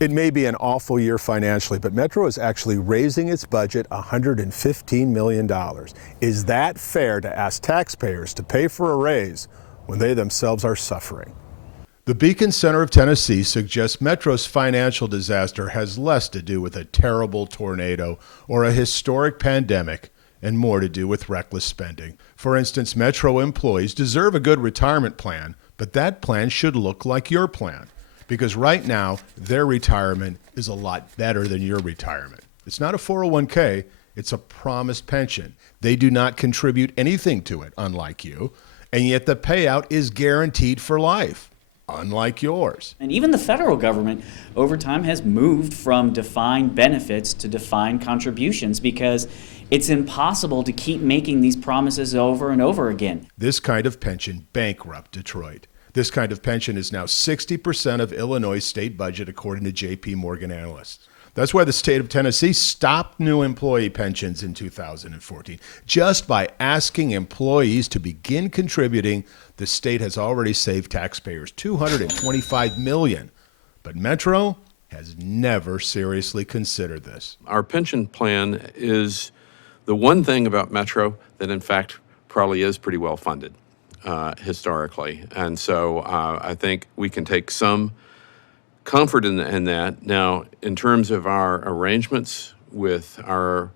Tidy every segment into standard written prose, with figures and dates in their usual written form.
It may be an awful year financially, but Metro is actually raising its budget $115 million. Is that fair to ask taxpayers to pay for a raise when they themselves are suffering? The Beacon Center of Tennessee suggests Metro's financial disaster has less to do with a terrible tornado or a historic pandemic and more to do with reckless spending. For instance, Metro employees deserve a good retirement plan, but that plan should look like your plan. Because right now, their retirement is a lot better than your retirement. It's not a 401k, it's a promised pension. They do not contribute anything to it, unlike you, and yet the payout is guaranteed for life, unlike yours. And even the federal government over time has moved from defined benefits to defined contributions because it's impossible to keep making these promises over and over again. This kind of pension bankrupt Detroit. This kind of pension is now 60% of Illinois' state budget, according to J.P. Morgan analysts. That's why the state of Tennessee stopped new employee pensions in 2014. Just by asking employees to begin contributing, the state has already saved taxpayers $225 million. But Metro has never seriously considered this. Our pension plan is the one thing about Metro that, in fact, probably is pretty well funded. Historically. And so I think we can take some comfort in that. Now, in terms of our arrangements with our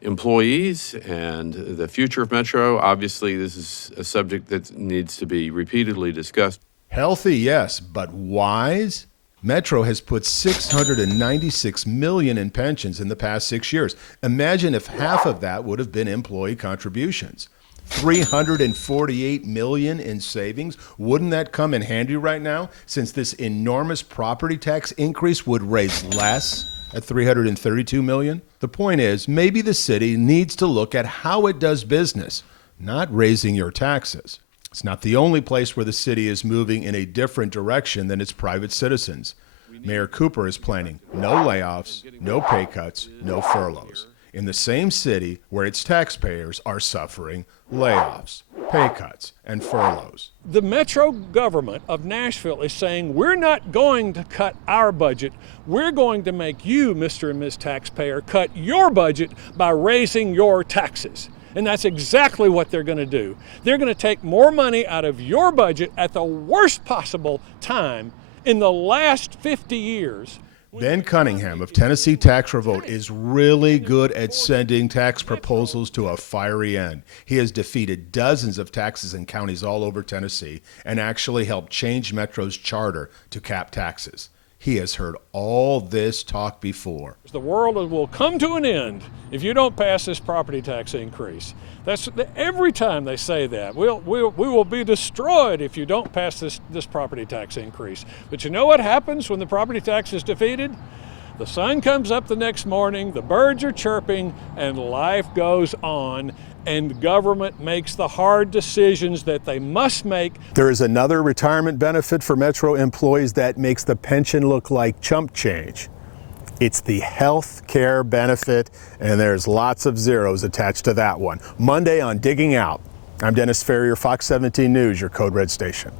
employees and the future of Metro, obviously this is a subject that needs to be repeatedly discussed. Healthy, yes, but wise? Metro has put $696 million in pensions in the past 6 years. Imagine if half of that would have been employee contributions. $348 million in savings. Wouldn't that come in handy right now, since this enormous property tax increase would raise less at $332 million? The point is, maybe the city needs to look at how it does business, not raising your taxes. It's not the only place where the city is moving in a different direction than its private citizens. Mayor Cooper is planning no layoffs, no pay cuts, no furloughs. In the same city where its taxpayers are suffering layoffs, pay cuts, and furloughs. The Metro government of Nashville is saying, we're not going to cut our budget. We're going to make you, Mr. and Ms. Taxpayer, cut your budget by raising your taxes. And that's exactly what they're going to do. They're going to take more money out of your budget at the worst possible time in the last 50 years. Ben Cunningham of Tennessee Tax Revolt is really good at sending tax proposals to a fiery end. He has defeated dozens of taxes in counties all over Tennessee and actually helped change Metro's charter to cap taxes. He has heard all this talk before. The world will come to an end if you don't pass this property tax increase. That's every time they say that. We will be destroyed if you don't pass this property tax increase. But you know what happens when the property tax is defeated? The sun comes up the next morning, the birds are chirping, and life goes on, and government makes the hard decisions that they must make. There is another retirement benefit for Metro employees that makes the pension look like chump change. It's the health care benefit, and there's lots of zeros attached to that one. Monday on Digging Out. I'm Dennis Ferrier, Fox 17 News, your Code Red station.